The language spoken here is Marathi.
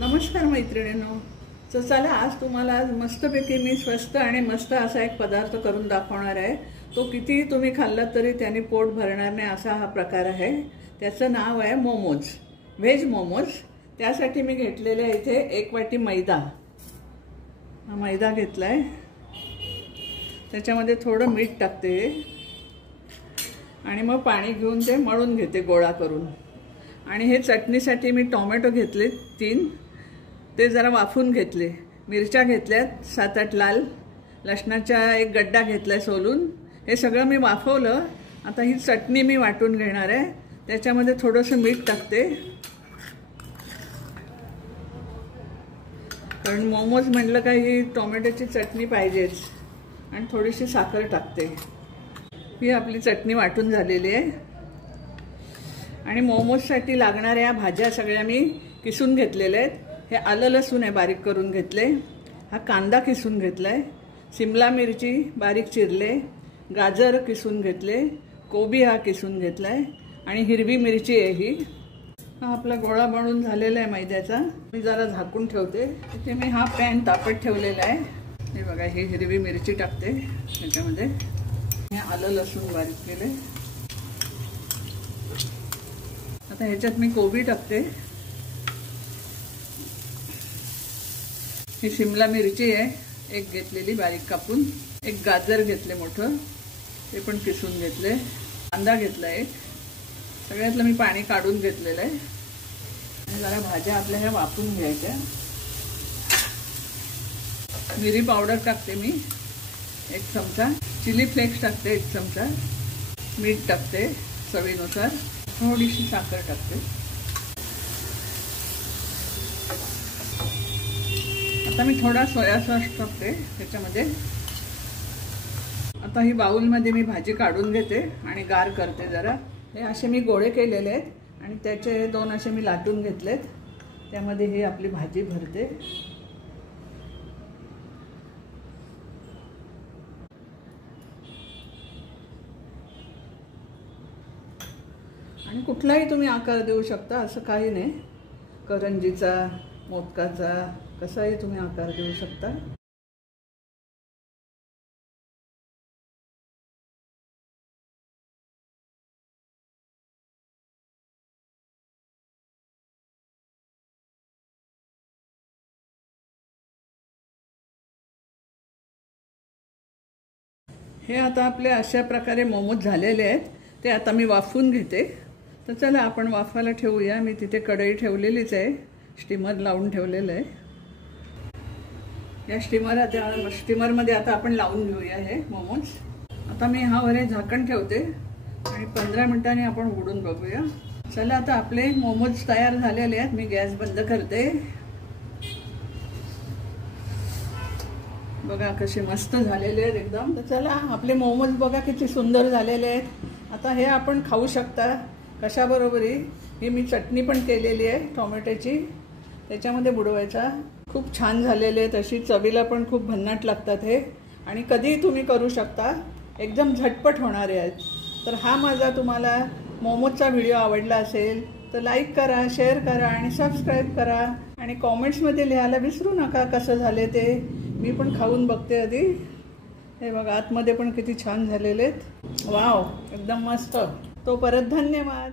नमस्कार मैत्रिणींनो. तर चला आज तुम्हाला मस्तपैकी मी स्वस्त आणि मस्त असा एक पदार्थ करून दाखवणार आहे. तो किती तुम्ही खाल्लात तरी त्याने पोट भरणार नाही असा हा प्रकार आहे. त्याचं नाव आहे मोमोज, व्हेज मोमोज. त्यासाठी मी घेतलेले आहे इथे 1 वाटी मैदा. हा मैदा घेतलाय, त्याच्यामध्ये थोडं मीठ टाकते आणि मग पाणी घेऊन ते मळून घेते गोळा करून. आणि हे चटणीसाठी मी टोमॅटो घेतले 3, ते जरा वाफून घेतले. मिरच्या घेतल्यात 7-8 लाल, लसणाचा 1 गड्डा घेतलाय सोलून. हे सगळं मी वाफवलं. आता ही चटणी मी वाटून घेणार आहे. त्याच्यामध्ये थोडंसं मीठ टाकते, कारण मोमोज म्हटलं का ही टोमॅटोची चटणी पाहिजेच. आणि थोडीशी साखर टाकते. ही आपली चटणी वाटून झालेली आहे. आणि मोमोजसाठी लागणाऱ्या भाज्या सगळ्या मी किसून घेतलेल्या आहेत. हे आलं लसूण आहे बारीक करून घेतले. हा कांदा किसून घेतलाय, शिमला मिरची बारीक चिरले, गाजर किसून घेतले, कोबी हा किसून घेतलाय आणि हिरवी मिरची आहे ही. हा आपला गोळा बनवून झालेला आहे मैद्याचा. मी जरा झाकून ठेवते. इथे मी हा पॅन तापत ठेवलेला आहे. हे बघा, ही हिरवी मिरची टाकते त्याच्यामध्ये. हे आलं लसूण बारीक केले. आता ह्याच्यात मी कोबी टाकते. ही शिमला मिरची आहे 1 घेतलेली बारीक कापून. 1 गाजर घेतले मोठं, ते पण किसून घेतले. कांदा घेतला 1. सगळ्यातलं मी पाणी काढून घेतलेलं आहे. आणि जरा भाज्या आपल्या ह्या वाफून घ्यायच्या. मिरी पावडर टाकते मी 1 चमचा, चिली फ्लेक्स टाकते 1 चमचा, मीठ टाकते चवीनुसार, थोडीशी साखर टाकते. आता मी थोडा सोया सॉस टाकते त्याच्यामध्ये. आता ही बाउलमध्ये मी भाजी काढून घेते आणि गार करते जरा. हे असे मी गोळे केलेले आहेत आणि त्याचे 2 असे मी लाटून घेतलेत. त्यामध्ये ही आपली भाजी भरते. आणि कुठलाही तुम्ही आकार देऊ शकता, असं काही नाही. करंजीचा, मोदकाचा, कसाही तुम्ही आकार देऊ शकता. हे आता आपले अशा प्रकारे मोमोज झालेले आहेत. ते आता मी वाफवून घेते. तर चला आपण वाफायला ठेवूया. मी तिथे कढई ठेवलेलीच आहे, स्टीमर लावून ठेवलेलं आहे. या स्टीमरमध्ये आता आपण लावून घेऊया हे मोमोज. आता मी हा वर झाकण ठेवते आणि 15 मिनिटांनी आपण उघडून बघूया. चला आता आपले मोमोज तयार झालेले आहेत. मी गॅस बंद करते. बघा कसे मस्त झालेले आहेत एकदम. तर चला आपले मोमोज बघा किती सुंदर झालेले आहेत. आता हे आपण खाऊ शकता कशाबरोबरही. ही मी चटणी पण केलेली आहे टोमॅटोची, त्याच्यामध्ये बुडवायचा. खूप छान झालेले आहेत. अशी चवीला पण खूप भन्नाट लागतात हे. आणि कधीही तुम्ही करू शकता, एकदम झटपट होणारे आहेत. तर हा माझा तुम्हाला मोमोजचा व्हिडिओ आवडला असेल तर लाईक करा, शेअर करा आणि सबस्क्राईब करा. आणि कॉमेंट्समध्ये लिहायला विसरू नका कसं झाले ते. मी पण खाऊन बघते आधी. हे बघा आतमध्ये पण किती छान झालेले आहेत. वाव, एकदम मस्त. तो परत धन्यवाद.